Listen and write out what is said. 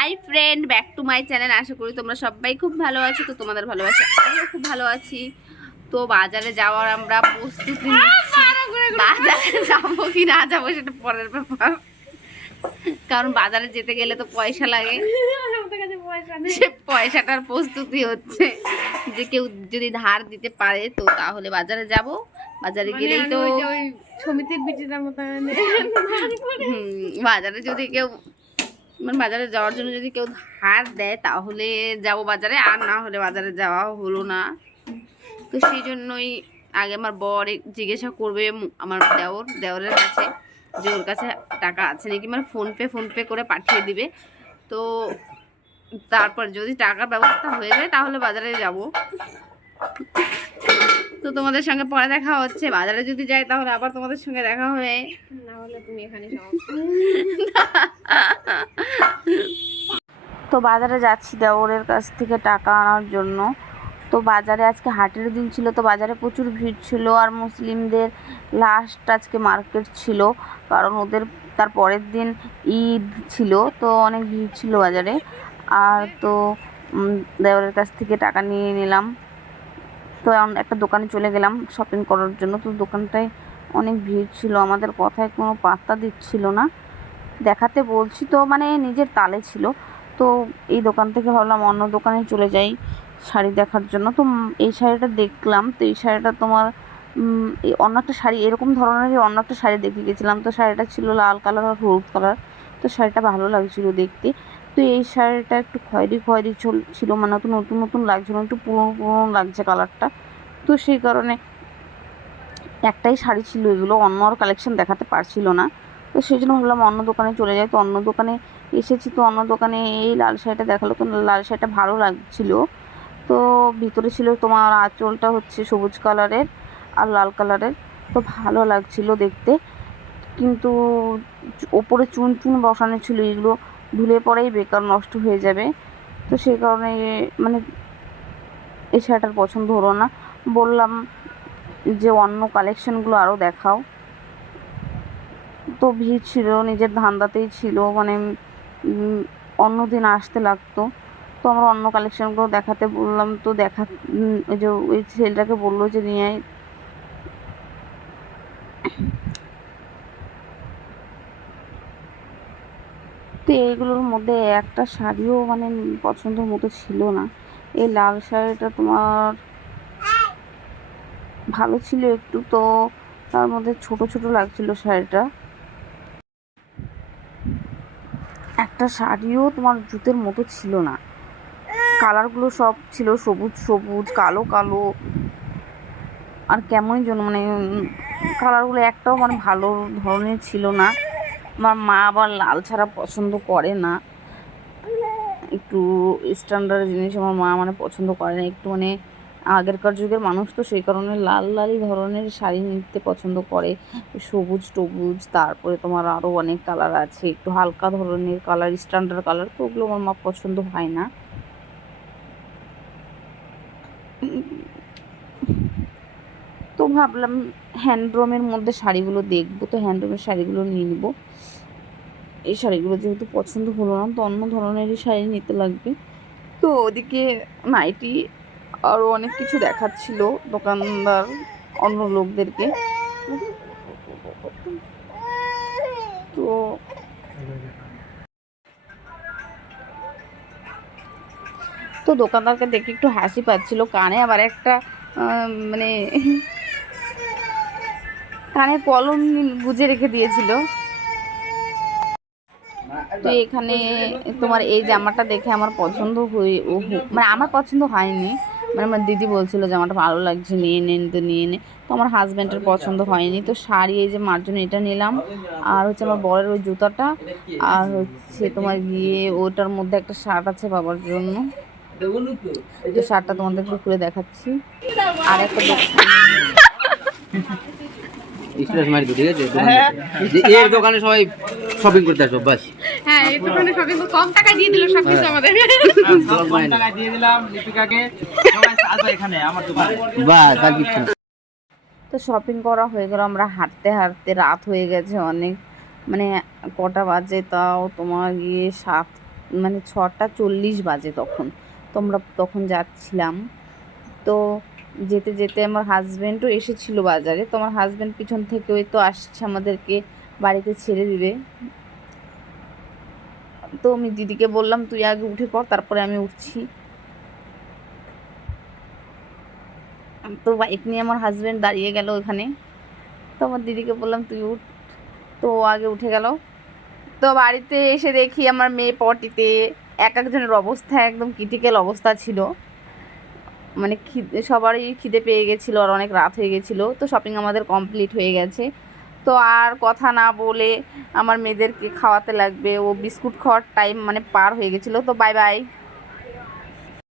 High friend, back to my channel. আশা করি তোমরা সবাই খুব ভালো আছো। তো তোমাদের ভালোবাসা আমিও খুব ভালো আছি। তো বাজারে যাওয়ার আমরা প্রস্তুতি নিচ্ছি। বাজারে যাবো কি না যাবো সেটা পরের ব্যাপার, কারণ বাজারে যেতে গেলে তো পয়সা লাগে। সে পয়সাটার প্রস্তুতি হচ্ছে যে কেউ যদি ধার দিতে পারে তো তাহলে বাজারে যাব। বাজারে গেলেই তো সমিতির বিটিটার মতো বাজারে যদি কেউ মানে বাজারে যাওয়ার জন্য যদি কেউ ধার দেয় তাহলে যাব বাজারে, আর না হলে বাজারে যাওয়া হলো না। তো সেই জন্যই আগে আমার বর জিজ্ঞাসা করবে আমার দেওরের কাছে যে ওর কাছে টাকা আছে নাকি, মানে ফোনপে করে পাঠিয়ে দিবে। তো তারপর যদি টাকার ব্যবস্থা হয়ে যায় তাহলে বাজারে যাব। তো তোমাদের সঙ্গে পরে দেখা হচ্ছে। বাজারে যদি যাই তাহলে আবার তোমাদের সঙ্গে দেখা হবে, না হলে তুমি এখানে তো বাজারে যাচ্ছি দেওরের কাছ থেকে টাকা আনার জন্য। তো বাজারে আজকে হাটের দিন ছিল, তো বাজারে প্রচুর ভিড় ছিল। আর মুসলিমদের লাস্ট আজকে মার্কেট ছিল, কারণ ওদের তার পরের দিন ঈদ ছিল, তো অনেক ভিড় ছিল বাজারে। আর তো দেওরের কাছ থেকে টাকা নিয়ে নিলাম। তো একটা দোকানে চলে গেলাম শপিং করার জন্য। তো দোকানটায় অনেক ভিড় ছিল, আমাদের কথায় কোনো পাত্তা দিচ্ছিল না। দেখাতে বলছি তো মানে নিজের তালে ছিল। তো এই দোকান থেকে ভাবলাম অন্য দোকানে চলে যাই শাড়ি দেখার জন্য। তো এই শাড়িটা দেখলাম, তো এই শাড়িটা তোমার এই অন্য একটা শাড়ি এরকম ধরনেরই অন্য একটা শাড়ি দেখে গেছিলাম। তো শাড়িটা ছিল লাল কালার আর হলুদ কালার। তো শাড়িটা ভালো লাগছিল দেখতে। তো এই শাড়িটা একটু খয়েরি ছিল, মানে তো নতুন নতুন লাগছিল, একটু পুরনো পুরনো লাগছে কালারটা। তো সেই কারণে একটাই শাড়ি ছিল, এগুলো অন্য আর কালেকশন দেখাতে পারছিল না। তো সেই জন্য ভাবলাম অন্য দোকানে চলে যাই। তো অন্য দোকানে এসেছি, তো অন্য দোকানে এই লাল শাড়িটা দেখালো। তো লাল শাড়িটা ভালো লাগছিল। তো ভিতরে ছিল তোমার আঁচলটা হচ্ছে সবুজ কালারের আর লাল কালারের। তো ভালো লাগছিল দেখতে, কিন্তু ওপরে চুন চুন বসানো ছিল, এগুলো ধুলে পরেই বেকার নষ্ট হয়ে যাবে। তো সেই কারণে মানে এই শাড়িটার পছন্দ হলো না। বললাম যে অন্য কালেকশনগুলো আরও দেখাও। তো ভিড় ছিল, নিজের ধান্দাতেই ছিল, মানে অন্য দিন আসতে লাগতো। তো আমরা অন্য কালেকশনগুলো দেখাতে বললাম। তো ওই যে ওই ছেলেটাকে বললো যে নিয়ে আয়। তো এইগুলোর মধ্যে একটা শাড়িও মানে পছন্দের মতো ছিল না। এই লাল শাড়িটা তোমার ভালো ছিল একটু, তো তার মধ্যে ছোট ছোট লাগছিল শাড়িটা। একটা শাড়িও তোমার জুতের মতো ছিল না, কালারগুলো সব ছিল সবুজ সবুজ, কালো কালো, আর কেমন যেন মানে কালারগুলো একটাও মানে ভালো ধরনের ছিল না। আমার মা আবার লাল ছাড়া পছন্দ করে না, একটু স্ট্যান্ডার্ড জিনিস আমার মা মানে পছন্দ করে না, একটু মানে আগেরকার যুগের মানুষ, তো সেই কারণে লাল লালই ধরনের শাড়ি নিতে পছন্দ করে, সবুজ টবুজ, তারপরে তোমার আরও অনেক কালার আছে, একটু হালকা ধরনের কালার, স্ট্যান্ডার্ড কালার, তো ওগুলো আমার মা পছন্দ হয় না। তো ভাবলাম হ্যান্ডলুমের মধ্যে শাড়িগুলো দেখবো, তো হ্যান্ডলুমের শাড়িগুলো নিয়ে নিব। এই শাড়িগুলো যেহেতু পছন্দ হলো না, তো অন্য ধরনেরই শাড়ি নিতে লাগবে। তো ওদিকে নাইটি আরও অনেক কিছু দেখাচ্ছিল দোকানদার অন্য লোকদেরকে। তো তো দোকানদারকে দেখে একটু হাসি পাচ্ছিল, কানে আবার একটা মানে কানে কলম গুজে রেখে দিয়েছিল। তো এখানে তোমার এই জামাটা দেখে আমার পছন্দ মানে আমার পছন্দ হয়নি, মানে আমার দিদি বলছিল জামাটা ভালো লাগছে নিয়ে নেন, তো নিয়ে নে। তো আমার হাজব্যান্ডের পছন্দ হয়নি। তো শাড়ি এই যে মার জন্য এটা নিলাম, আর হচ্ছে আমার বরের ওই জুতাটা, আর হচ্ছে তোমার গিয়ে ওটার মধ্যে একটা শার্ট আছে বাবার জন্য। তো শার্টটা তোমাদের একটু খুলে দেখাচ্ছি। আর একটা এর দোকানে সবাই শপিং করতে আসো বাস। হ্যাঁ, এই দোকানে শপিং কম টাকা দিয়ে দিল সবকিছু আমাদের। কম টাকা দিয়ে দিলাম লিপিকাকে, সবাই আসবে এখানে আমার দোকানে বাস, আর কিছু না। তো শপিং করা হয়ে গেল, আমরা হাঁটতে হাঁটতে রাত হয়ে গেছে অনেক, মানে কটা বাজে তাও তোমার গিয়ে মানে 6:40 বাজে তখন। তো আমরা তখন যাচ্ছিলাম। তো যেতে যেতে আমার হাজব্যান্ডও এসেছিল বাজারে। তো আমার হাজব্যান্ড পিছন থেকে ওই তো আসছে আমাদেরকে বাড়িতে ছেড়ে দিবে। তো আমি দিদিকে বললাম তুই আগে উঠে পড়, তারপরে আমি উঠছি। তো বাইক নিয়ে আমার হাজব্যান্ড দাঁড়িয়ে গেল ওখানে। তো আমার দিদিকে বললাম তুই উঠ, তো ও আগে উঠে গেল। তো বাড়িতে এসে দেখি আমার মেয়ে পটিতে। এক একজনের অবস্থা একদম ক্রিটিক্যাল অবস্থা ছিল, মানে সবারই খিদে পেয়ে গেছিলো আর অনেক রাত হয়ে গেছিলো। তো শপিং আমাদের কমপ্লিট হয়ে গেছে। তো আর কথা না বলে আমার মেয়েদেরকে খাওয়াতে লাগবে, ও বিস্কুট খাওয়ার টাইম মানে পার হয়ে গেছিলো। তো বাই বাই।